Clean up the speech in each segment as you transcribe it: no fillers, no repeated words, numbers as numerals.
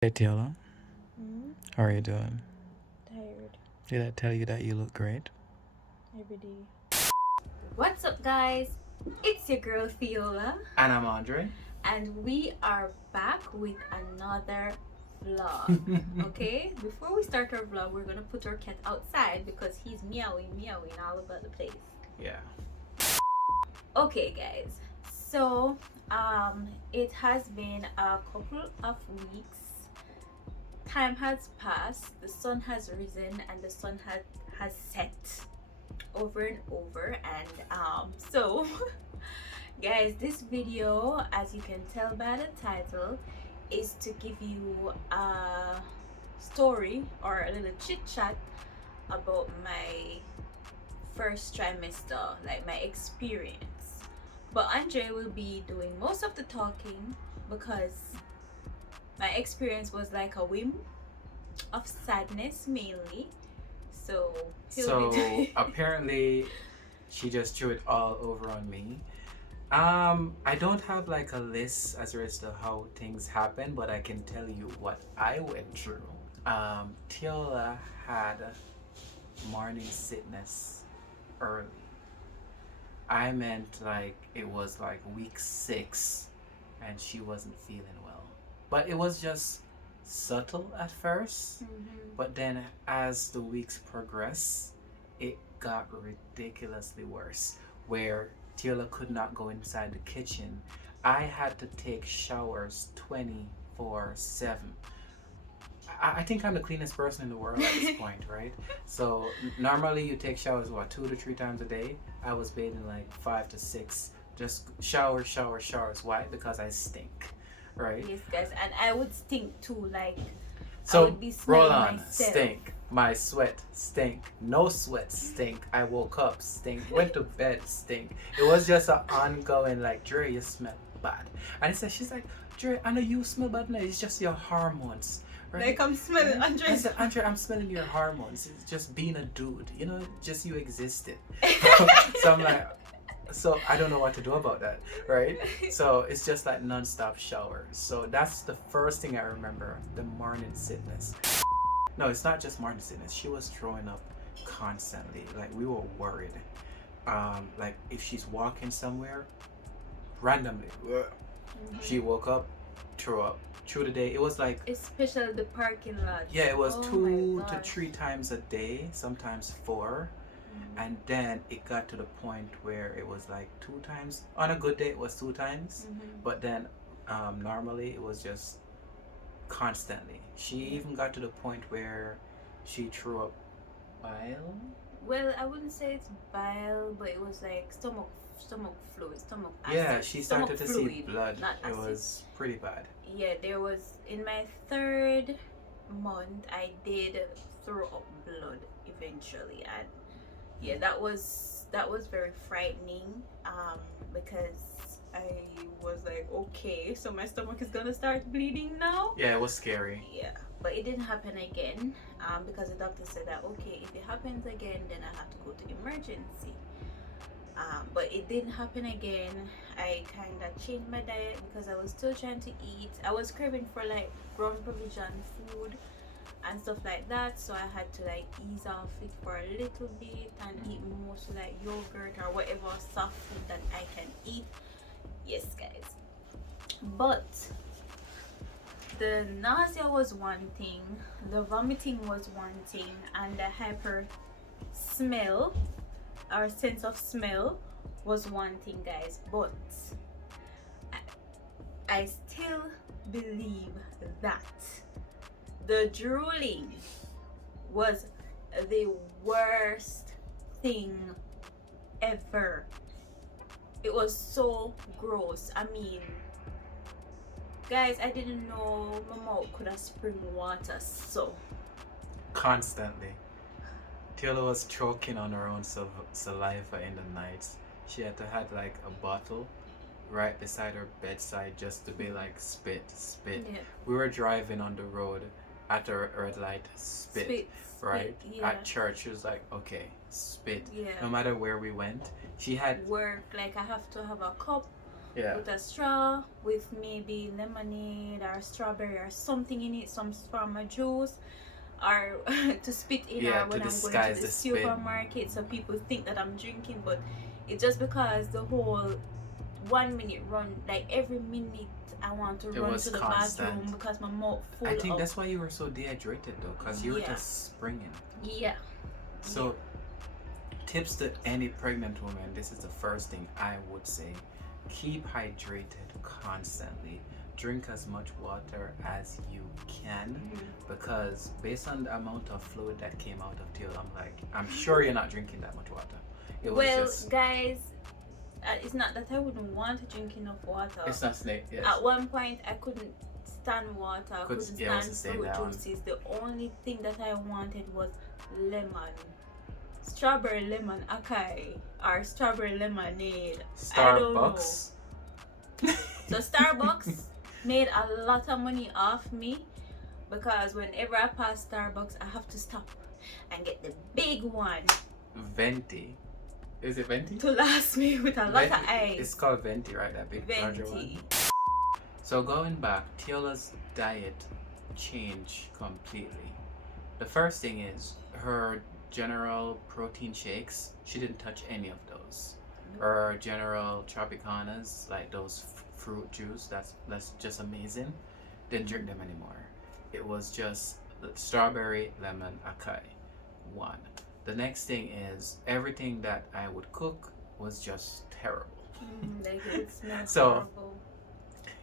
Hey Tila, Hmm? how are you doing? Tired Did I tell you that you look great? every day. What's up, guys? It's your girl Fiola, And I'm Andre. and we are back with another vlog. Okay, before we start our vlog, we're gonna put our cat outside because he's meowing all about the place. Yeah. Okay, guys, so it has been a couple of weeks. Time has passed, the sun has risen, and the sun has set over and over, and so guys, this video, as you can tell by the title, is to give you a story or a little chit chat about my first trimester, like my experience. But Andre will be doing most of the talking because my experience was like a whim of sadness mainly. So he'll be doing Apparently she just threw it all over on me. I don't have like a list as relates to how things happen, but I can tell you what I went through. Tiola had morning sickness early. I meant like it was like week 6 and she wasn't feeling well. But it was just subtle at 1st, but then as the weeks progressed, it got ridiculously worse. Where Tiola could not go inside the kitchen. I had to take showers 24/7. I think I'm the cleanest person in the world at this point, right? So normally you take showers what 2 to 3 times a day. I was bathing like 5 to 6, just showers. Why? Because I stink, right? Yes, guys, and I would stink too. Like I So would be roll smelling on, myself. stink. My sweat stink. No sweat stink. I woke up stink. Went to bed stink. It was just an ongoing like, Dre, you smell bad. And she's like, Dre, I know you smell bad now. It's just your hormones. Right? Like I'm smelling I Andre's. said, Andre, I'm smelling your hormones. It's just being a dude. You know, just you existed. So I'm like, so I don't know what to do about that, right? So it's just like non-stop showers. So that's the first thing I remember, the morning sickness. No, it's not just morning sickness. She was throwing up constantly. Like we were worried. Like if she's walking somewhere, randomly, she woke up, threw up. Through the day, it was like, Especially the parking lot. yeah, it was Oh 2 to 3 times a day, sometimes 4. And then it got to the point where it was like 2 times. On a good day, it was 2 times. But then normally it was just constantly. She even got to the point where she threw up bile. Well, I wouldn't say it's bile, but it was like stomach fluid, stomach acid. Yeah, she started to fluid, see blood. not It acid. was pretty bad. Yeah, there was in my 3rd month I did throw up blood eventually, and yeah, that was very frightening because I was like, okay, so my stomach is gonna start bleeding now. Yeah, it was scary. Yeah, but it didn't happen again because the doctor said that, okay, if it happens again, then I have to go to emergency. But it didn't happen again. I kind of changed my diet because I was still trying to eat. I was craving for like ground provision food and stuff like that, so I had to like ease off it for a little bit and eat mostly like yogurt or whatever soft food that I can eat. Yes, guys, but the nausea was one thing, the vomiting was one thing, and the hyper smell or sense of smell was one thing, guys. But I still believe that the drooling was the worst thing ever. It was so gross. I mean, guys, I didn't know my mouth could have spring water so Constantly. Tiola was choking on her own saliva in the nights. She had to have like a bottle right beside her bedside just to be like spit. yeah. We were driving on the road at a red light, spit, right? Yeah. At church, she was like, okay, spit. Yeah. No matter where we went, she had, Work, like I have to have a cup Yeah. with a straw, with maybe lemonade or strawberry or something in it, some farmer juice, or to spit in, Yeah, or to when I'm going to disguise the the spit. supermarket so people think that I'm drinking, but it's just because the whole 1 minute run, like every minute I want to It run was to the constant. bathroom because my mouth full I think of that's why you were so dehydrated though, because you were Yeah. just springing. yeah. So, tips to any pregnant woman, this is the first thing I would say. Keep hydrated constantly. Drink as much water as you can, because based on the amount of fluid that came out of Teal, I'm sure you're not drinking that much water. It was Well, just, guys, it's not that I wouldn't want to drink enough water. it's not snake. Yes. At one point, I couldn't stand water, couldn't yeah, stand stay fruit down. juices. The only thing that I wanted was lemon. Strawberry lemon acai or strawberry lemonade. I don't know. Starbucks. So Starbucks made a lot of money off me, because whenever I pass Starbucks, I have to stop and get the big one Venti. Is it Venti? to last me with a lot of Venti. ice. It's called Venti, right? That big larger one. Venti. So going back, Tiola's diet changed completely. The first thing is her general protein shakes. She didn't touch any of those. Her general Tropicanas, like those fruit juice, that's just amazing. Didn't drink them anymore. It was just the strawberry, lemon, acai. One. The next thing is everything that I would cook was just terrible. Like it smells So- horrible.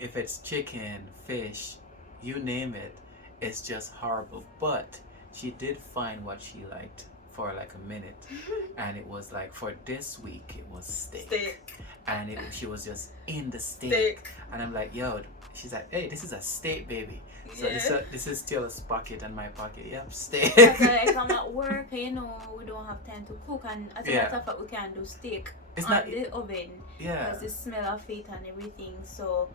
If it's chicken, fish, you name it, it's just horrible. But she did find what she liked for like a minute, and it was like for this week it was steak. And she was just in the steak. And I'm like, yo, she's like, hey, this is a steak, baby. So this is Tiola's pocket and my pocket. Yep, steak. Because like I'm at work, we don't have time to cook, and as a Yeah. matter of fact, we can do steak It's on not. the oven Yeah. because the smell of it and everything. So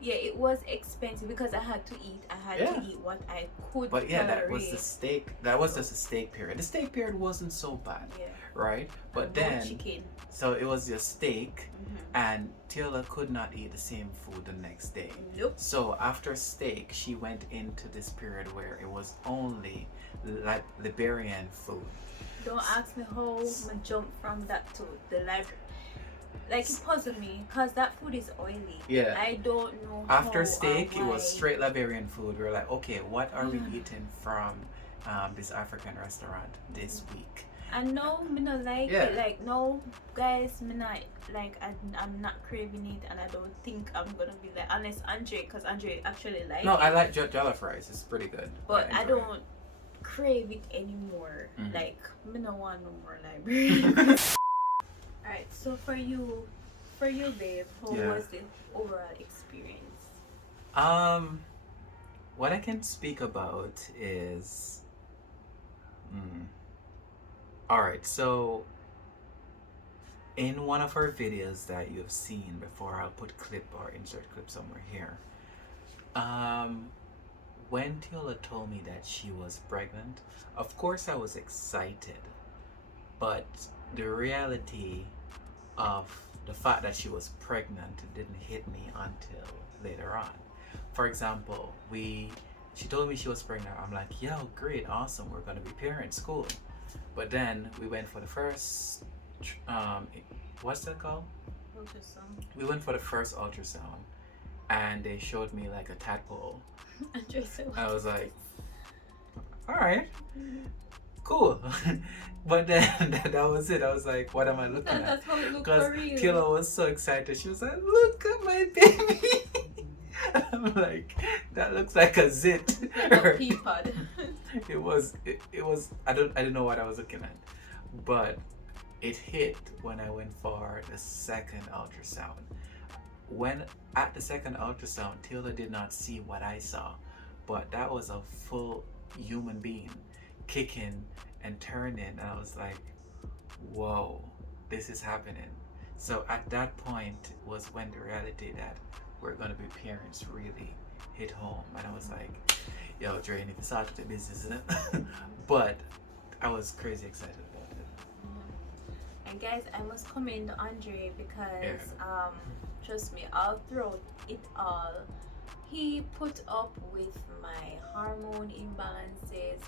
yeah, it was expensive because I had to eat. I had Yeah. to eat what I could But yeah, tolerate. that was the steak. That was just a steak period. The steak period wasn't so bad, Yeah. right? But And no then, chicken. so it was just steak, Mhm. and Tiola could not eat the same food the next day. Nope. So after steak, she went into this period where it was only like Liberian food. Don't ask me how I jump from that to the library. Like it puzzled me because that food is oily. Yeah. I don't know. After how steak, or it was why. straight Liberian food. We were like, okay, what are we Yeah. eating from this African restaurant this week? And no, me not like Yeah. it. Like no, guys, me not like. I'm not craving it, and I don't think I'm gonna be like unless Andre, because Andre actually likes No, it. I like jollof rice. It's pretty good. But I enjoy it. don't crave it anymore. Mhm. Like me no want no more library. Alright, so for you, babe, how Yeah. was the overall experience? What I can speak about is, all right. So, in one of our videos that you've seen before, I'll put clip or insert clip somewhere here. When Tiola told me that she was pregnant, of course I was excited, but the reality of the fact that she was pregnant didn't hit me until later on. For example, she told me she was pregnant. I'm like, yo, great, awesome, we're gonna be parents, cool. But then we went for the first, what's that called? Ultrasound. We went for the first ultrasound, and they showed me like a tadpole. Andre said, I was like, all right, cool. But then that was it. I was like, what am I looking at? That's how it looked Because for real. Tila was so excited. She was like, look at my baby. I'm like, that looks like a zit. Like a pea pod. it was I didn't know what I was looking at. But it hit when I went for the second ultrasound. When at the second ultrasound, Tilda did not see what I saw, but that was a full human being kicking and turning, and I was like, whoa, this is happening. So at that point was when the reality that we're gonna be parents really hit home, and I was like, yo, Dre, if it's out of the business, isn't it? But I was crazy excited about it. And guys, I must commend Andre because Trust me, all throughout it all, he put up with my hormone imbalances,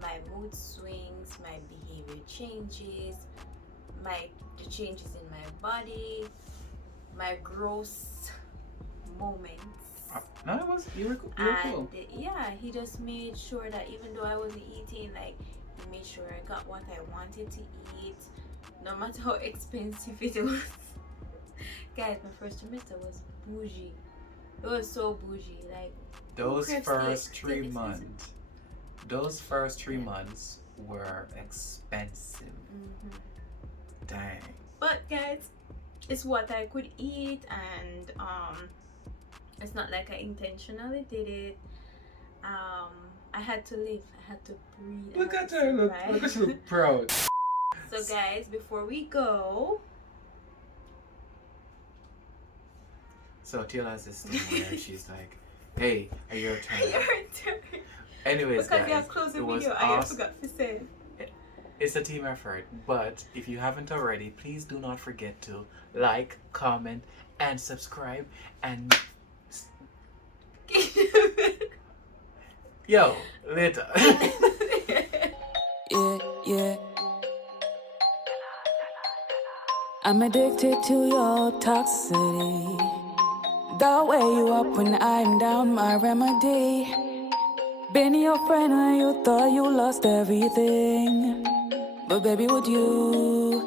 my mood swings, my behavior changes, the changes in my body, my gross moments. No, it was you were cool. And yeah, he just made sure that even though I wasn't eating, like, he made sure I got what I wanted to eat, no matter how expensive it was. Guys, my first trimester was bougie. It was so bougie. Like, Those crab first steak, three expensive. months, those first 3 months were expensive. Mhm. Dang. But guys, it's what I could eat, and it's not like I intentionally did it. I had to live. I had to breathe. I Look had at to her. Look survive. at her look proud. So guys, before we go, So Teal has this thing where she's like, "Hey, are your turn?" your turn. Anyways, Because you guys, have closed the it was video, I awesome. forgot to say. It's a team effort, but if you haven't already, please do not forget to like, comment, and subscribe. And yo, later. Yeah, yeah. I'm addicted to your toxicity. The way you up when I'm down, my remedy. Been your friend when you thought you lost everything. But baby, would you